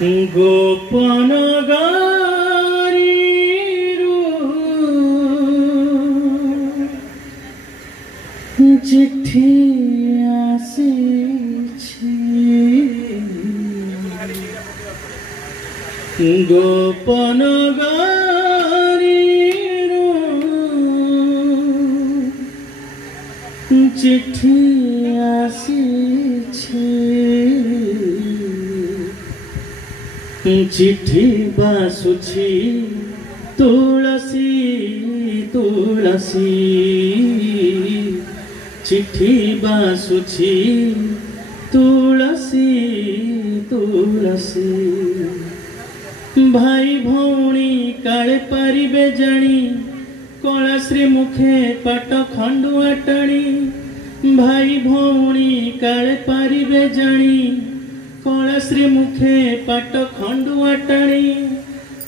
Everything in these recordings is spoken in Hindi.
गोपन गारीरू चिट्ठी आसीछि गोपन गारीरू चिट्ठी आसीछि चिट्ठी बासुछि तुलसी तुलसी चिट्ठी बासुछि तुलसी तुलसी भाई भौणी काले पारिबे जानी कलाश्री मुखे पाट खंडुआ टाणी भाई भौणी काले पारिबे जानी कलाश्री मुखे पाट खंडुआ टाणी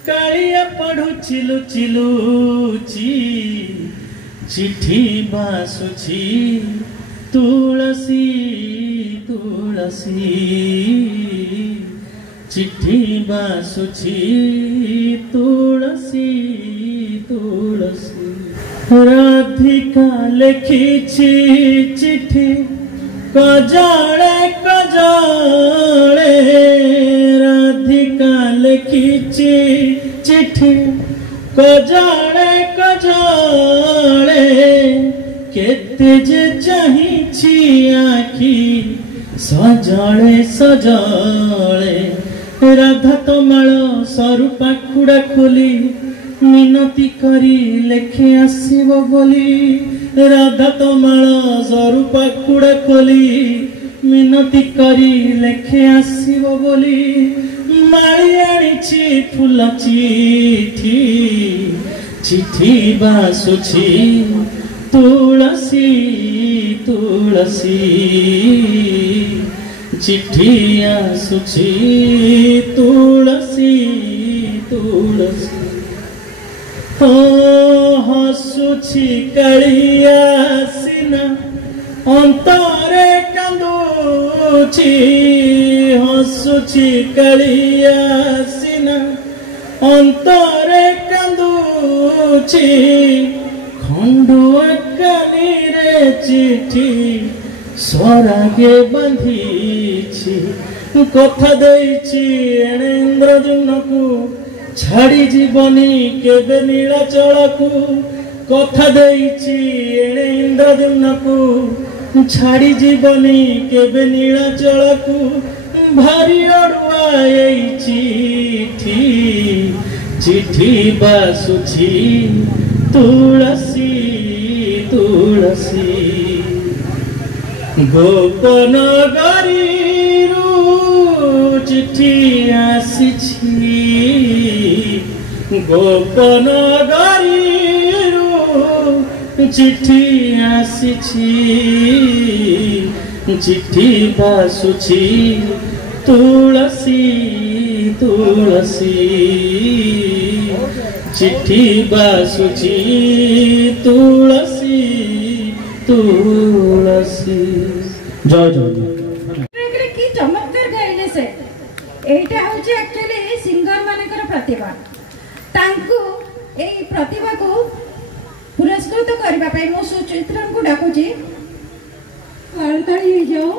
कालिया पढ़ुछि लुचि लुचि चिट्ठी बासुछि तुलसी तुलसी चिट्ठी बासुछि तुलसी तुलसी राधिका लिखिछि चिट्ठी कजले कजले राधिका लिखिछि चिट्ठी कजले कजले केते जे चाहिछि आखि सजले सजले राधा तमाल सरु पाखुड़ा खोली मिनती करी लेखे आसीबो बोली राधा तमाल सरु पाखुड़ा खोली मिनती करी लेखे आसीबो बोली माली आनिछि फूल चिट्ठी चिट्ठी बासुछि तुलसी तुलसी चिट्ठी आसुछि तुलसी तुलसी ओ हसुछि कालिया सिना अंतरे कांदुछि हसुछि कालिया सिना अंतरे कांदुछि खंडुआ कानी रे चिट्ठी स्वरागे बंधीछि कथा देछि एणेन्द्रजन को छाड़ी जीवनी केबे नीलाचल को कथा देछि एणेन्द्रजन को छाड़ी जीवनी केबे नीलाचल को भारी अड़ुआ एई चिट्ठी चिट्ठी बासुछि तुलसी तुलसी गोपन गारीरू चिट्ठी आसीछि गोपन गारीरू चिट्ठी आसीछि चिट्ठी बासुछि तुलसी तुलसी चिट्ठी बासुछि तुलसी तुलसी जय जय की चमत्कार गाइले से एटा होचे एक्चुअली सिंगर मानकर प्रतिभा तांको ए प्रतिभा को पुरस्कृत करबा पई मो सुचित्रा को डाकुची ताली ताली हो जाओ।